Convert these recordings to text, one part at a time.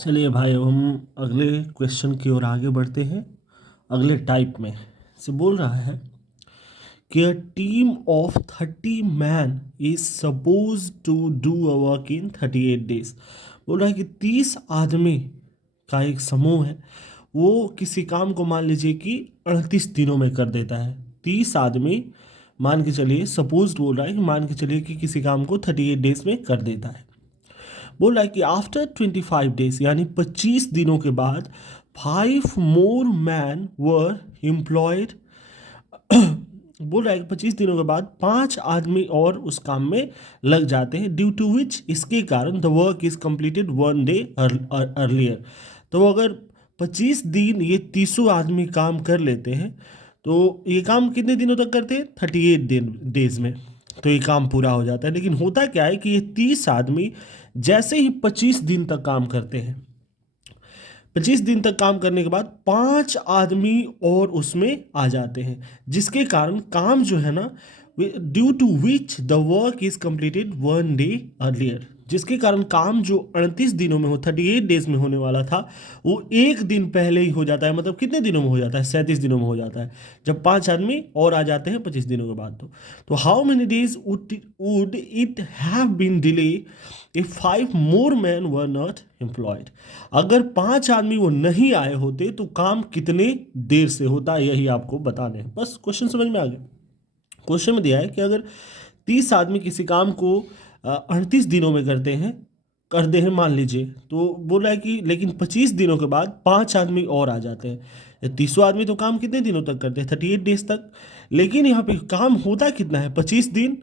चलिए भाई, अब हम अगले क्वेश्चन की ओर आगे बढ़ते हैं। अगले टाइप में से बोल रहा है कि a team of 30 man is suppose to do a work in 38 days. बोल रहा है कि 30 आदमी का एक समूह है, वो किसी काम को मान लीजिए कि 38 दिनों में कर देता है। 30 आदमी मान के चलिए, सपोज बोल रहा है कि मान के चलिए कि किसी काम को 38 डेज में कर देता है। बोल रहा है कि आफ्टर 25 डेज यानी 25 दिनों के बाद 5 मोर मैन वर एम्प्लॉयड। बोल रहा है कि 25 दिनों के बाद 5 आदमी और उस काम में लग जाते हैं, ड्यू टू विच इसके कारण the work is completed 1 day earlier. तो अगर 25 दिन ये 30 आदमी काम कर लेते हैं तो ये काम कितने दिनों तक करते हैं? 38 डेज में तो ये काम पूरा हो जाता है। लेकिन होता क्या है कि ये 30 आदमी जैसे ही 25 दिन तक काम करते हैं, 25 दिन तक काम करने के बाद 5 आदमी और उसमें आ जाते हैं, जिसके कारण काम जो है ना, due to which the work is completed 1 day earlier, जिसके कारण काम जो 38 दिनों में हो 38 डेज में होने वाला था वो एक दिन पहले ही हो जाता है। मतलब कितने दिनों में हो जाता है? 37 दिनों में हो जाता है, जब 5 आदमी और आ जाते हैं 25 दिनों के बाद। तो how many days would it have been delay if 5 more man were not employed. अगर 5 आदमी वो नहीं आए होते तो काम कितने देर से होता, यही आपको बताने हैं। बस क्वेश्चन समझ में आ गया। क्वेश्चन में दिया है कि अगर 30 आदमी किसी काम को 38 दिनों में करते हैं मान लीजिए, तो बोल रहा है कि लेकिन 25 दिनों के बाद 5 आदमी और आ जाते हैं। 30 आदमी तो काम कितने दिनों तक करते हैं? 38 डेज तक। लेकिन यहाँ पे काम होता कितना है? 25 दिन।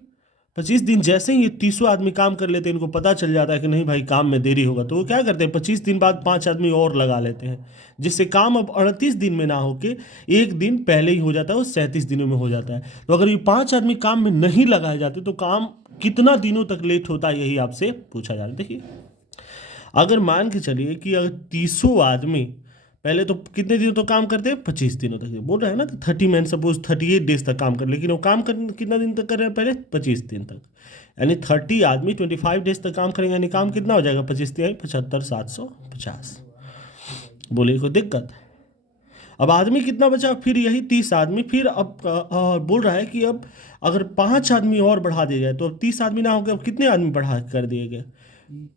25 दिन जैसे ही ये 30 आदमी काम कर लेते हैं, इनको पता चल जाता है कि नहीं भाई काम में देरी होगा, तो वो क्या करते हैं? 25 दिन बाद 5 आदमी और लगा लेते हैं, जिससे काम अब 38 दिन में ना होके एक दिन पहले ही हो जाता है, वो 37 दिनों में हो जाता है। तो अगर ये 5 आदमी काम में नहीं लगाए जाते तो काम कितना दिनों तक लेट होता है, यही आपसे पूछा जा रहा है। देखिए, अगर मान के चलिए कि अगर 30 आदमी पहले तो कितने दिनों तक काम करते हैं? 25 दिनों तक। बोल रहा है ना कि 30 मैन सपोज 38 डेज तक काम कर, लेकिन वो काम कर कितना दिन तक कर रहे हैं? पहले 25 दिन तक। यानी 30 आदमी 25 डेज तक काम करेंगे, यानी काम कितना हो जाएगा? 25 × 75 750। बोलिए कोई दिक्कत? अब आदमी कितना बचा? फिर यही 30 आदमी। फिर अब बोल रहा है कि अब अगर 5 आदमी और बढ़ा दिए जाए तो अब 30 आदमी ना हो गए, अब कितने आदमी बढ़ा कर दिए गए?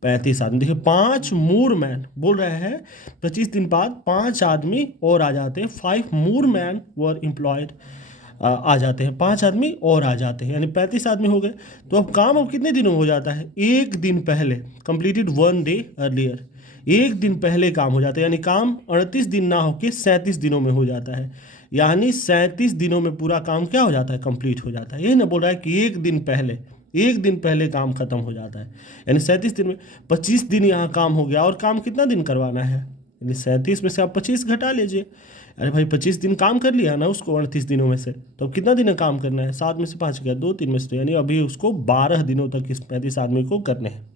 35 आदमी। देखिए, 5 मोर मैन बोल रहे हैं 25 दिन बाद 5 आदमी और आ जाते हैं। 5 मोर मैन वर एम्प्लॉयड, आ जाते हैं 5 आदमी और आ जाते हैं, यानी 35 आदमी हो गए। तो अब काम अब कितने दिनों में हो जाता है? एक दिन पहले, कंप्लीटेड 1 डे अर्लियर। एक दिन पहले काम हो जाता है, यानी काम 38 दिन ना होके 37 दिनों में हो जाता है। यानी 37 दिनों में पूरा काम क्या हो जाता है? कंप्लीट हो जाता है। यही ना बोल रहा है कि एक दिन पहले काम खत्म हो जाता है, यानी 37 दिन में। 25 दिन यहाँ काम हो गया, और काम कितना दिन करवाना है? यानी 37 में से आप 25 घटा लीजिए। अरे भाई, 25 दिन काम कर लिया ना उसको 38 दिनों में से, तो अब कितना दिन काम करना है? 7 में से 5 गया, 2 3 में से, यानी अभी उसको 12 दिनों तक इस 35 आदमी को करने हैं।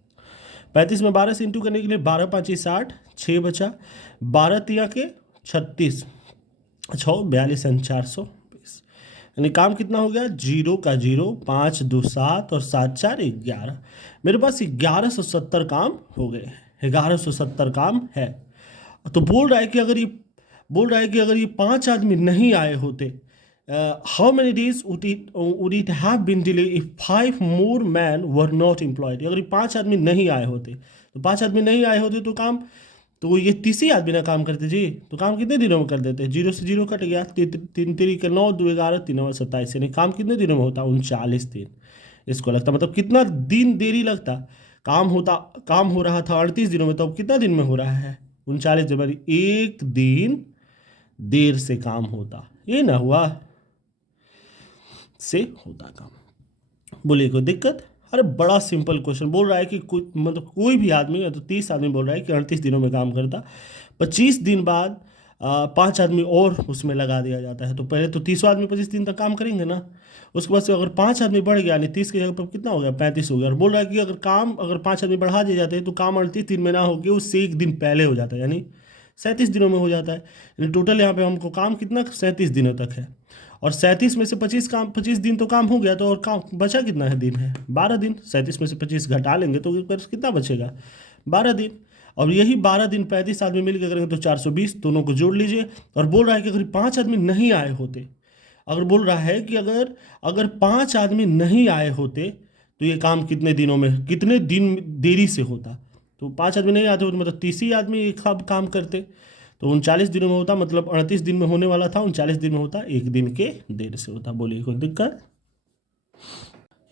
35 में 12 से इंटू करने के लिए 12 5 60, 6 बचा, 12 तिया के 36, 6 42 420। यानी काम कितना हो गया? 0 का 0, 5 2 7 और 7 4 11। मेरे पास 1170 काम हो गए। 1170 काम है। तो बोल रहा है कि अगर ये 5 आदमी नहीं आए होते, how many days would it have been delay if 5 more man were not employed. अगर ये 5 आदमी नहीं आए होते, तो 5 आदमी नहीं आए होते तो काम, तो ये 30 ही आदमी ना काम करते जी, तो काम कितने दिनों में कर देते? 0 से 0 कट गया, 3 3 9 2 11 3 और 27, यानी काम कितने दिनों में होता? 39 दिन इसको लगता। मतलब कितना दिन देरी लगता? काम हो रहा था 38 दिनों में, तो अब कितना दिन में हो रहा है? 39 दिन। एक दिन देर से काम होता, ये ना हुआ से होता काम। बोलिए कोई दिक्कत? अरे बड़ा सिंपल क्वेश्चन। बोल रहा है कि कोई भी आदमी, तो 30 आदमी बोल रहा है कि 38 दिनों में काम करता, 25 दिन बाद 5 आदमी और उसमें लगा दिया जाता है। तो पहले तो 30 आदमी 25 दिन तक काम करेंगे ना, उसके बाद से अगर 5 आदमी बढ़ गया, यानी 30 की जगह पर कितना हो गया? 35 हो गया। और बोल रहा है कि अगर 5 आदमी बढ़ा दिए जाते हैं तो काम 38 दिन में ना होकर उससे एक दिन पहले हो जाता है, यानी 37 दिनों में हो जाता है। यानी टोटल यहाँ पे हमको काम कितना? 37 दिनों तक है। और 37 में से 25 दिन तो काम हो गया, तो और काम बचा कितना है? दिन है 12 दिन। 37 में से 25 घटा लेंगे तो कितना बचेगा? 12 दिन। और यही 12 दिन 35 आदमी मिलकर करेंगे तो 420, दोनों को जोड़ लीजिए। और बोल रहा है कि अगर 5 आदमी नहीं आए होते, अगर बोल रहा है कि अगर अगर 5 आदमी नहीं आए होते तो ये काम कितने दिनों में, कितने दिन देरी से होता। तो 5 आदमी नहीं आते होते मतलब 30 ही आदमी एक काम करते, तो 39 दिनों में होता, मतलब 38 दिन में होने वाला था 39 दिन में होता, एक दिन के देर से होता। बोलिए कोई दिक्कत?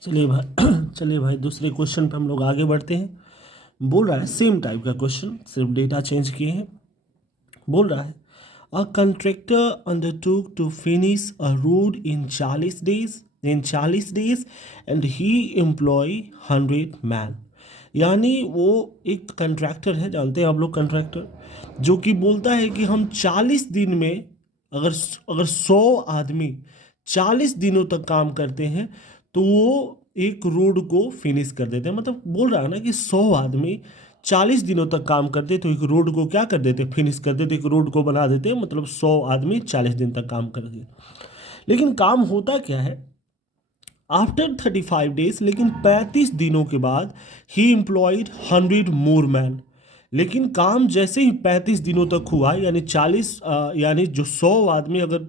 चलिए भाई चलिए भाई दूसरे क्वेश्चन पे हम लोग आगे बढ़ते हैं। बोल रहा है सेम टाइप का क्वेश्चन, सिर्फ डेटा चेंज किए हैं। बोल रहा है a contractor undertook to finish a road in 40 days and he employ 100 man. यानी वो एक कंट्रैक्टर है, जानते हैं आप लोग कंट्रैक्टर, जो कि बोलता है कि हम 40 दिन में अगर अगर 100 आदमी 40 दिनों तक काम करते हैं तो वो एक रोड को फिनिश कर देते हैं। मतलब बोल रहा है ना कि 100 आदमी 40 दिनों तक काम करते तो एक रोड को क्या कर देते, फिनिश कर देते, एक रोड को बना देते, मतलब 100 आदमी 40 दिन तक काम करते। लेकिन काम होता क्या है, आफ्टर 35 डेज, लेकिन 35 दिनों के बाद ही एम्प्लॉयड 100 मोर मैन। लेकिन काम जैसे ही 35 दिनों तक हुआ, यानी 40 यानी जो 100 आदमी अगर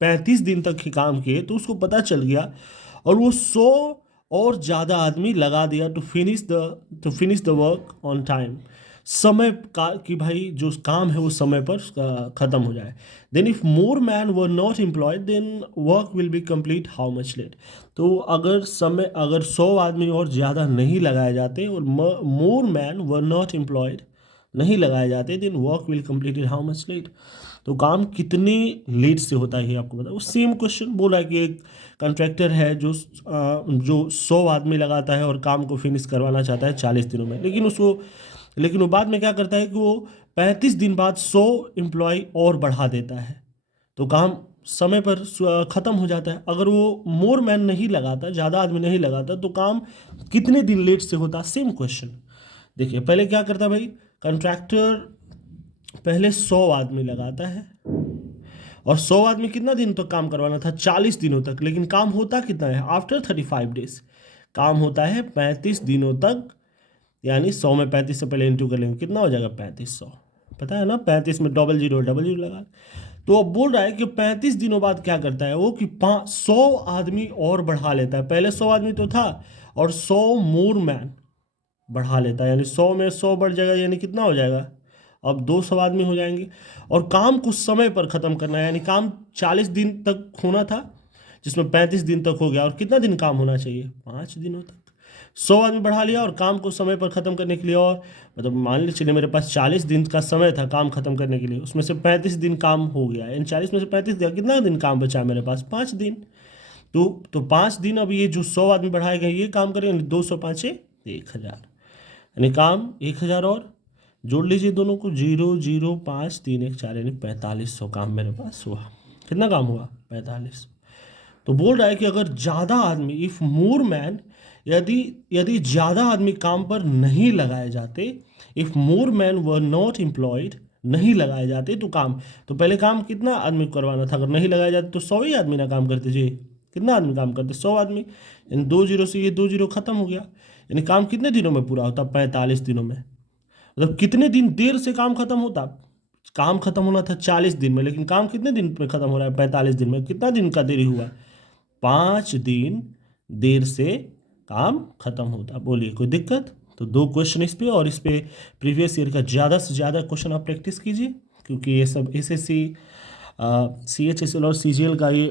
35 दिन तक ही काम किए तो उसको पता चल गया और वो 100 और ज़्यादा आदमी लगा दिया to finish the work on time, समय का कि भाई जो काम है वो समय पर ख़त्म हो जाए। Then if more man were not employed then work will be complete how much late. तो अगर 100 आदमी और ज़्यादा नहीं लगाए जाते और more man were not employed नहीं लगाए जाते then work will completed how much late. तो काम कितने लेट से होता है ये आपको पता है। वो सेम क्वेश्चन बोला है कि एक कॉन्ट्रैक्टर है जो 100 आदमी लगाता है और काम को फिनिश करवाना चाहता है 40 दिनों में, लेकिन वो बाद में क्या करता है कि वो 35 दिन बाद 100 एम्प्लॉय और बढ़ा देता है, तो काम समय पर ख़त्म हो जाता है। अगर वो मोर मैन नहीं लगाता, ज़्यादा आदमी नहीं लगाता, तो काम कितने दिन लेट से होता। Same question. देखिए पहले क्या करता भाई, कॉन्ट्रैक्टर पहले 100 आदमी लगाता है और 100 आदमी कितना दिन तक काम करवाना था, 40 दिनों तक, लेकिन काम होता कितना है, आफ्टर 35 डेज काम होता है 35 दिनों तक। यानी 100 में 35 से पहले इंटू कर लेंगे, कितना हो जाएगा 3500, पता है ना, 35 में डबल जीरो लगा। तो अब बोल रहा है कि 35 दिनों बाद क्या करता है वो कि 100 आदमी और बढ़ा लेता है। पहले 100 आदमी तो था और 100 मोर मैन बढ़ा लेता है, यानी 100 में 100 बढ़ जाएगा, यानी कितना हो जाएगा, अब 200 आदमी हो जाएंगे। और काम कुछ समय पर ख़त्म करना है, यानी काम 40 दिन तक होना था जिसमें 35 दिन तक हो गया, और कितना दिन काम होना चाहिए, 5 दिनों तक। 100 आदमी बढ़ा लिया और काम को समय पर ख़त्म करने के लिए, और मतलब मान लीजिए चलिए मेरे पास 40 दिन का समय था काम ख़त्म करने के लिए, उसमें से 35 दिन काम हो गया, इन 40 में से 35 गया, कितना दिन काम बचा मेरे पास, 5 दिन। तो 5 दिन अब ये जो 100 आदमी बढ़ाए गए ये काम करें, 200 5 1000, यानी काम 1000 और जोड़ लीजिए दोनों को, 0 0 5 3 1 4, यानी 4500 काम मेरे पास हुआ। कितना काम हुआ, 45। तो बोल रहा है कि अगर ज़्यादा आदमी, इफ़ मोर मैन, यदि यदि ज़्यादा आदमी काम पर नहीं लगाए जाते, if more man were not employed, नहीं लगाए जाते तो पहले काम कितना आदमी को करवाना था, अगर नहीं लगाए जाते तो 100 ही आदमी ना काम करते जी, कितना आदमी काम करते, 100 आदमी, यानी 2 जीरो से ये 2 जीरो खत्म हो गया, यानी काम कितने दिनों में पूरा होता, 45 दिनों में। मतलब कितने दिन देर से काम खत्म होता, काम खत्म होना था 40 दिन में, लेकिन काम कितने दिन में खत्म हो रहा है, 45 दिन में। कितना दिन का देरी हुआ, 5 दिन देर से काम खत्म होता। बोलिए कोई दिक्कत? तो 2 क्वेश्चन इस पे, और इस पे प्रीवियस ईयर का ज़्यादा से ज़्यादा क्वेश्चन आप प्रैक्टिस कीजिए, क्योंकि ये सब एसएससी सीएचएसएल और सीजीएल का ये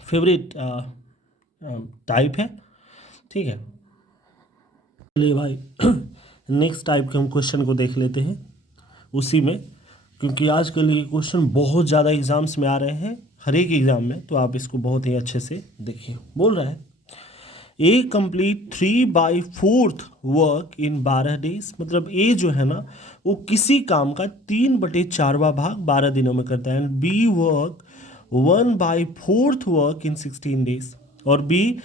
फेवरेट टाइप है, ठीक है। चलिए भाई नेक्स्ट टाइप के हम क्वेश्चन को देख लेते हैं उसी में, क्योंकि आजकल ये क्वेश्चन बहुत ज़्यादा एग्जाम्स में आ रहे हैं, हर एक एग्ज़ाम में, तो आप इसको बहुत ही अच्छे से देखिए। बोल रहा है ए कंप्लीट 3/4 वर्क इन 12 डेज, मतलब ए जो है ना वो किसी काम का 3/4वां भाग 12 दिनों में करता है। And B work 1/4 work in 16 days, और बी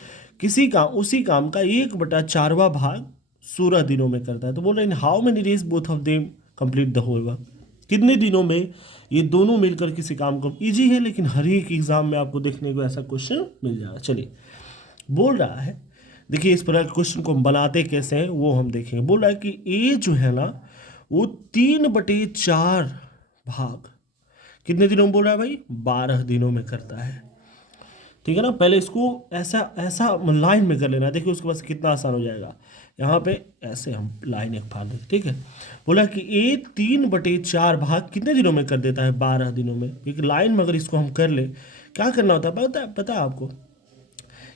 उसी काम का 1/4वां भाग 16 दिनों में करता है। तो बोल रहे हैं how many days both of them complete the whole work, कितने दिनों में ये दोनों मिलकर किसी काम को, इजी है लेकिन हर एक एग्जाम में आपको देखने को ऐसा क्वेश्चन मिल जाएगा। चलिए बोल रहा है, देखिए इस प्रकार क्वेश्चन को हम बनाते कैसे हैं वो हम देखेंगे। बोल रहा है कि ए जो है ना वो 3/4 भाग कितने दिनों में बोल रहा है भाई? 12 दिनों में करता है। ठीक है ना, पहले इसको ऐसा ऐसा लाइन में कर लेना, देखिए उसके बाद कितना आसान हो जाएगा। यहाँ पे ऐसे हम लाइन एक फाड़ देंगे, ठीक है। बोला कि ए 3/4 भाग कितने दिनों में कर देता है? 12 दिनों में। एक लाइन में अगर इसको हम कर ले, क्या करना होता है पता है आपको?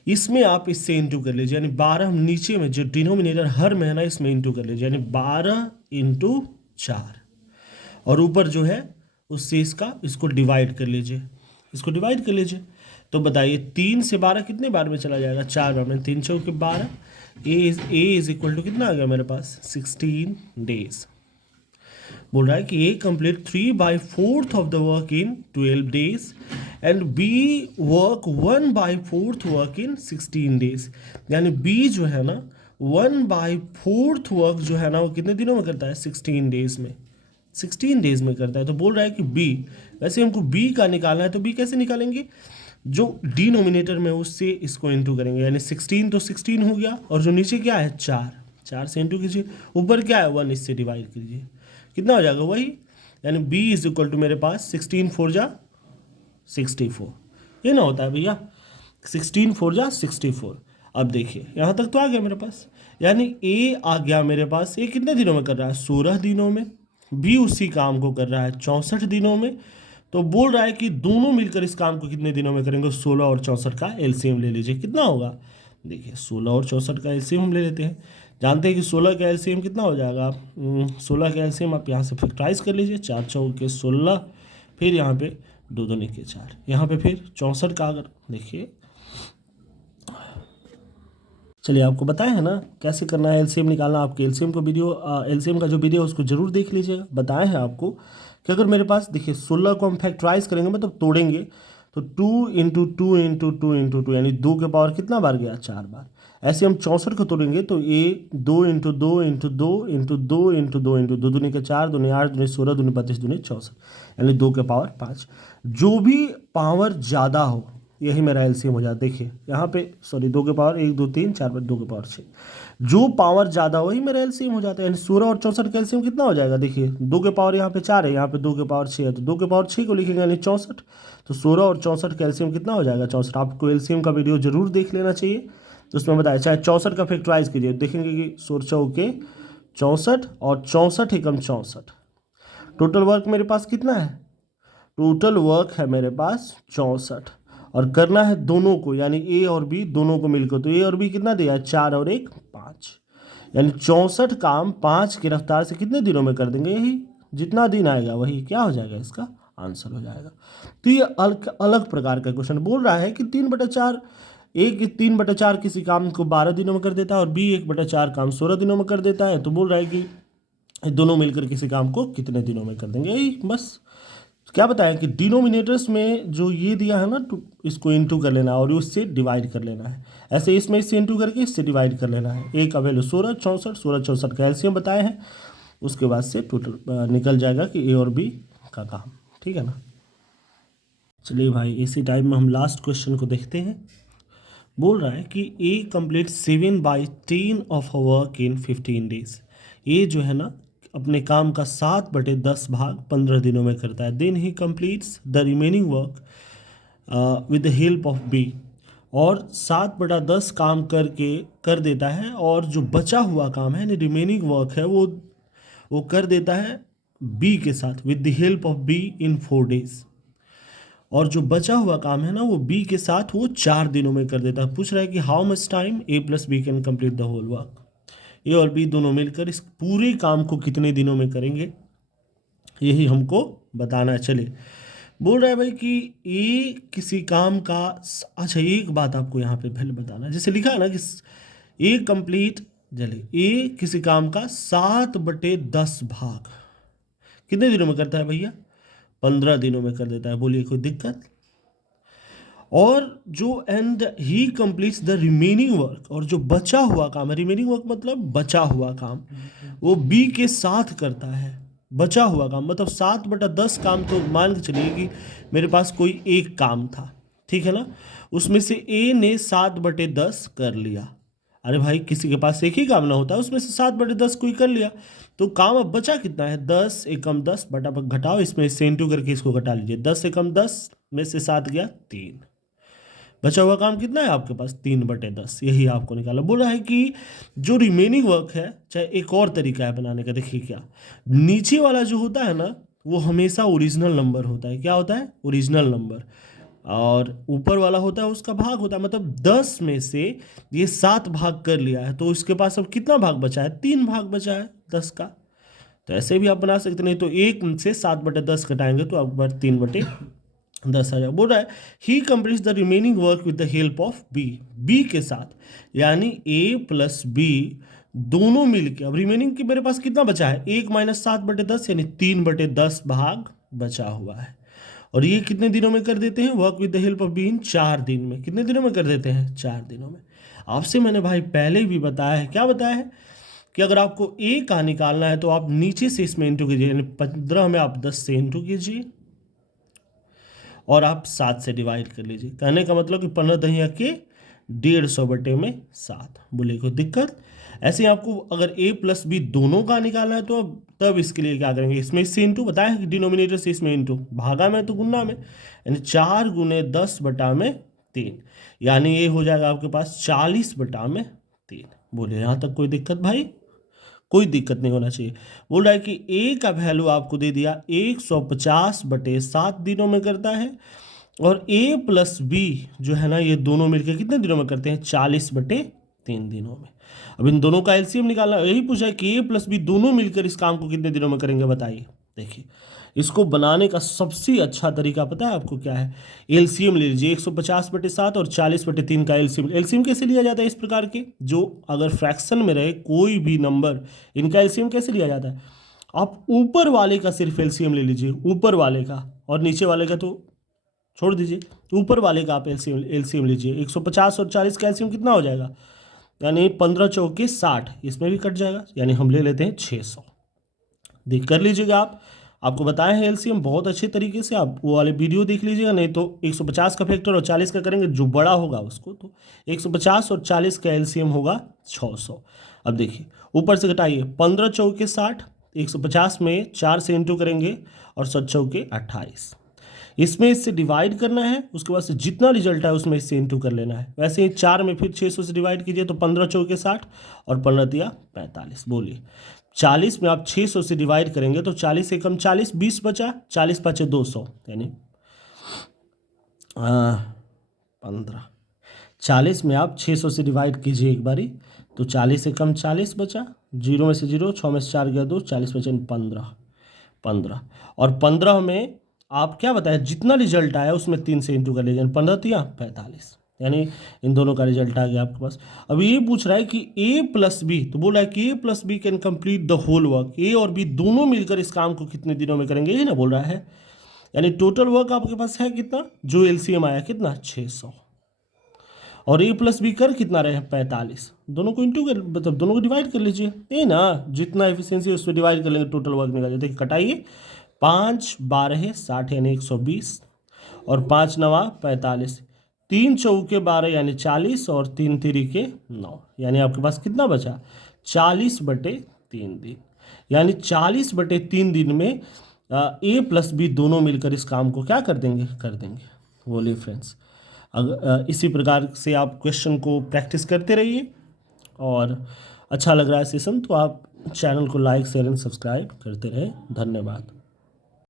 इसमें आप इससे इंटू कर लीजिए, यानी 12 नीचे में जो डिनोमिनेटर हर महीना इसमें इंटू कर लीजिए, यानी 12 × 4, और ऊपर जो है उससे इसको डिवाइड कर लीजिए, इसको डिवाइड कर लीजिए। तो बताइए 3 से 12 कितने बार में चला जाएगा? 4 बार में। 3 चौके 12। ए इज इक्वल टू कितना आ गया मेरे पास? 16 डेज। बोल रहा है कि A complete 3/4 of the work in 12 days and B work 1/4 work in 16 days. यानी बी जो है ना 1/4 वर्क जो है ना वो कितने दिनों में करता है? 16 डेज में। 16 डेज में करता है। तो बोल रहा है कि बी, वैसे हमको बी का निकालना है, तो बी कैसे निकालेंगे? जो डिनोमिनेटर में उससे इसको इंटू करेंगे, यानी 16 तो 16 हो गया, और जो नीचे क्या है 4 से इंटू कीजिए, ऊपर क्या है 1, इससे डिवाइड कीजिए, कितना हो जाएगा वही। यानी b इज इक्वल टू मेरे पास 16 4 जा 64, ये ना होता है भैया, 16 4 जा 64। अब देखिए यहाँ तक तो आ गया मेरे पास, यानी a आ गया मेरे पास। a कितने दिनों में कर रहा है? 16 दिनों में। b उसी काम को कर रहा है 64 दिनों में। तो बोल रहा है कि दोनों मिलकर इस काम को कितने दिनों में करेंगे? 16 और 64 का एलसीएम ले लीजिए, कितना होगा? देखिए 16 और 64 का एलसीएम हम ले लेते हैं। जानते हैं कि 16 का एलसीएम कितना हो जाएगा? 16 का एलसीएम आप यहाँ से फैक्टराइज कर लीजिए, 4 चौके 16, फिर यहाँ पे 2 दूनी के 4, यहाँ पे फिर 64 का अगर देखिए, चलिए आपको बताया है ना कैसे करना है एलसीएम निकालना। आपके एलसीएम को वीडियो एलसीएम का जो वीडियो है उसको जरूर देख लीजिएगा। बताए हैं आपको कि अगर मेरे पास देखिए 16 को हम फैक्टराइज करेंगे, मतलब तोड़ेंगे, तो 2 × 2 × 2 × 2, यानी 2 के पावर कितना बार गया? 4 बार। ऐसे हम 64 को तोड़ेंगे तो ए 2 × 2 × 2 × 2 × 2 × 2 दूनी के 4, दूनी 8, दूनी 16, दूनी 32, दूनी 64, यानी 2 के पावर 5। जो भी पावर ज़्यादा हो यही मेरा एलसीएम हो जाता है। देखिए यहाँ पे सॉरी 2 के पावर 1 2 3 4 5, 2 के पावर 6, जो पावर ज़्यादा वही मेरा एलसीएम हो जाता है। यानी 16 और 64 का एलसीएम कितना हो जाएगा? देखिए 2 के पावर यहाँ पे 4 है, यहाँ पे 2 के पावर 6 है, तो 2 के पावर 6 को लिखेंगे यानी 64। तो 16 और 64 का एलसीएम कितना हो जाएगा? 64। आपको एलसीएम का वीडियो जरूर देख लेना चाहिए, तो उसमें बताया चाहे 64 का फैक्टराइज कीजिए, देखेंगे कि 16 चौके 64 और 64 एकम 64। टोटल वर्क मेरे पास कितना है? टोटल वर्क है मेरे पास 64, और करना है दोनों को, यानी ए और बी दोनों को मिलकर। तो ए और बी कितना दिया है? 4 और 1 5, यानी 64 काम 5 की रफ्तार से कितने दिनों में कर देंगे? यही जितना दिन आएगा वही क्या हो जाएगा? इसका आंसर हो जाएगा। तो ये अलग अलग प्रकार का क्वेश्चन बोल रहा है कि 3/4 एक 3/4 किसी काम को 12 दिनों में कर देता है, और बी 1/4 काम 16 दिनों में कर देता है। तो बोल रहा है कि दोनों मिलकर किसी काम को कितने दिनों में कर देंगे। यही बस क्या बताया कि डिनोमिनेटर्स में जो ये दिया है ना, तो इसको इंटू कर लेना और उससे डिवाइड कर लेना है। ऐसे इसमें इससे इंटू करके इससे डिवाइड कर लेना है। ए का वैल्यू 16 64, 16 64 का एलसीएम बताए हैं, उसके बाद से टोटल निकल जाएगा कि ए और बी का काम। ठीक है ना। चलिए भाई इसी टाइम में हम लास्ट क्वेश्चन को देखते हैं। बोल रहा है कि A complete 7/10 of a work in 15 days. A जो है ना अपने काम का 7/10 भाग 15 दिनों में करता है। Then he completes the remaining work with the help of B, और 7/10 काम करके कर देता है, और जो बचा हुआ काम है रिमेनिंग वर्क है वो कर देता है बी के साथ with the help of be in 4 days. और जो बचा हुआ काम है ना वो बी के साथ वो 4 दिनों में कर देता है। पूछ रहा है कि how much time A plus B can complete the whole work. A और बी दोनों मिलकर इस पूरे काम को कितने दिनों में करेंगे, यही हमको बताना है। चलिए बोल रहा है भाई कि ए किसी काम का, अच्छा एक बात आपको यहाँ पे पहले बताना, जैसे लिखा है ना कि ए कंप्लीट, चलिए ए किसी काम का 7/10 भाग कितने दिनों में करता है भैया? 15 दिनों में कर देता है। बोलिए कोई दिक्कत? और जो and he completes the remaining work, और जो बचा हुआ काम है, रिमेनिंग वर्क मतलब बचा हुआ काम, वो बी के साथ करता है। बचा हुआ काम मतलब 7/10 काम, तो मान के चलिए कि मेरे पास कोई एक काम था, ठीक है ना, उसमें से ए ने 7/10 कर लिया। अरे भाई किसी के पास एक ही काम ना होता है, उसमें से 7/10 कोई कर लिया, तो काम अब बचा कितना है, 10 एकम 10 बटा पर घटाओ, इसमें से इंटू करके इसको घटा लीजिए, 10 एकम 10 में से 7 गया 3, बचा हुआ काम कितना है आपके पास, 3/10, यही आपको निकाला। बोल रहा है कि जो रिमेनिंग वर्क है, चाहे एक और तरीका है बनाने का, देखिए क्या, नीचे वाला जो होता है ना वो हमेशा ओरिजिनल नंबर होता है, क्या होता है, ओरिजिनल नंबर, और ऊपर वाला होता है उसका भाग होता है, मतलब 10 में से ये 7 भाग कर लिया है तो उसके पास अब कितना भाग बचा है, 3 भाग बचा है 10 का। तो ऐसे भी आप बना सकते, नहीं तो 1 से 7/10 घटाएंगे तो आपके पास 3/10 आ जाए। बोल रहा है he completes the remaining work with the help of B के साथ, यानी ए प्लस बी दोनों मिलके, अब रिमेनिंग की मेरे पास कितना बचा है, 1 - 7/10 यानी 3/10 भाग बचा हुआ है। और ये कितने दिनों में कर देते हैं, work with the help of be in 4 दिन में, कितने दिनों में कर देते हैं, 4 दिनों में। आपसे मैंने भाई पहले भी बताया है, क्या बताया है, कि अगर आपको ए का निकालना है तो आप नीचे से इसमें इंटू कीजिए, यानी 15 में आप 10 से इंटू कीजिए और आप 7 से डिवाइड कर लीजिए। कहने का मतलब कि 15 दहिया के 150/7। बोले कोई दिक्कत, ऐसे ही आपको अगर a प्लस बी दोनों का निकालना है तो अब तब इसके लिए क्या करेंगे, इसमें इससे इंटू, बताया कि डिनोमिनेटर से इसमें इंटू, भागा में तो गुना में, यानी 4 × 10/3, यानी ये हो जाएगा आपके पास 40/3। बोले यहाँ तक कोई दिक्कत भाई, कोई दिक्कत नहीं होना चाहिए। बोल रहा है कि a का वैल्यू आपको दे दिया 150/7 दिनों में करता है, और a प्लस बी जो है ना ये दोनों मिलकर कितने दिनों में करते हैं, 40/3 दिनों में। अब इन दोनों का एलसीएम निकालना, यही पूछा है कि a प्लस बी दोनों मिलकर इस काम को कितने दिनों में करेंगे, बताइए। देखिए इसको बनाने का सबसे अच्छा तरीका पता है आपको क्या है, एलसीएम ले लीजिए, 150/7 और 40/3 का एलसीएम। एलसीएम कैसे लिया जाता है, इस प्रकार के जो अगर फ्रैक्शन में रहे कोई भी नंबर, इनका एलसीएम कैसे लिया जाता है, आप ऊपर वाले का सिर्फ एलसीएम ले लीजिए, ऊपर वाले का, और नीचे वाले का तो छोड़ दीजिए, ऊपर वाले का आप एलसीएम लीजिए। 150 और 40 का एलसीएम कितना हो जाएगा, यानी 15 चौके 60, इसमें भी कट जाएगा, यानी हम ले लेते हैं 600। देख कर लीजिएगा आप, आपको बताया है एलसीएम बहुत अच्छे तरीके से, आप वो वाले वीडियो देख लीजिएगा, नहीं तो 150 का फैक्टर और 40 का करेंगे, जो बड़ा होगा उसको, तो 150 और 40 का एलसीएम होगा 600। अब देखिए ऊपर से घटाइए, 15 चौके 60, 150 में 4 से इंटू करेंगे और 7 चौके 28, इसमें इससे डिवाइड करना है, उसके बाद से जितना रिजल्ट है उसमें इससे इंटू कर लेना है। वैसे ही 4 में फिर 600 से डिवाइड कीजिए तो 15 चौके 60 और 15 दिया 45। बोलिए 40 में आप 600 से डिवाइड करेंगे तो 40 से कम 40, 20 बचा, 40 5 200, यानी 15। 40 में आप 600 से डिवाइड कीजिए एक बारी तो 40 से कम 40 बचा, 0 में से 0, 6 में से 4 गया 2, 40 बचे 15। और 15 में आप क्या बताया, जितना रिजल्ट आया उसमें 3 से इंटू कर लीजिए, 15 दिया 45, यानी इन दोनों का रिजल्ट आ गया आपके पास। अब ये पूछ रहा है कि a प्लस बी, तो बोला है कि a plus B can complete the whole work, a और b दोनों मिलकर इस काम को कितने दिनों में करेंगे, ये ना बोल रहा है, यानी टोटल वर्क आपके पास है कितना, जो एलसीएम आया कितना 600, और a प्लस बी कर कितना रहे 45, दोनों को इंटू कर, मतलब दोनों को डिवाइड कर लीजिए, ये ना जितना एफिशिएंसी उस पर डिवाइड कर लेंगे टोटल वर्क निकाल, देखिए कटाइए, 5 12 60 यानी 120, और 5 9 45, 3 चौके 12 यानी 40, और 3 तिरिके 9, यानी आपके पास कितना बचा, 40/3 दिन, यानी 40/3 दिन में a प्लस बी दोनों मिलकर इस काम को क्या कर देंगे, कर देंगे। बोलिए फ्रेंड्स, अगर इसी प्रकार से आप क्वेश्चन को प्रैक्टिस करते रहिए, और अच्छा लग रहा है सेशन तो आप चैनल को लाइक शेयर एंड सब्सक्राइब करते रहे। धन्यवाद।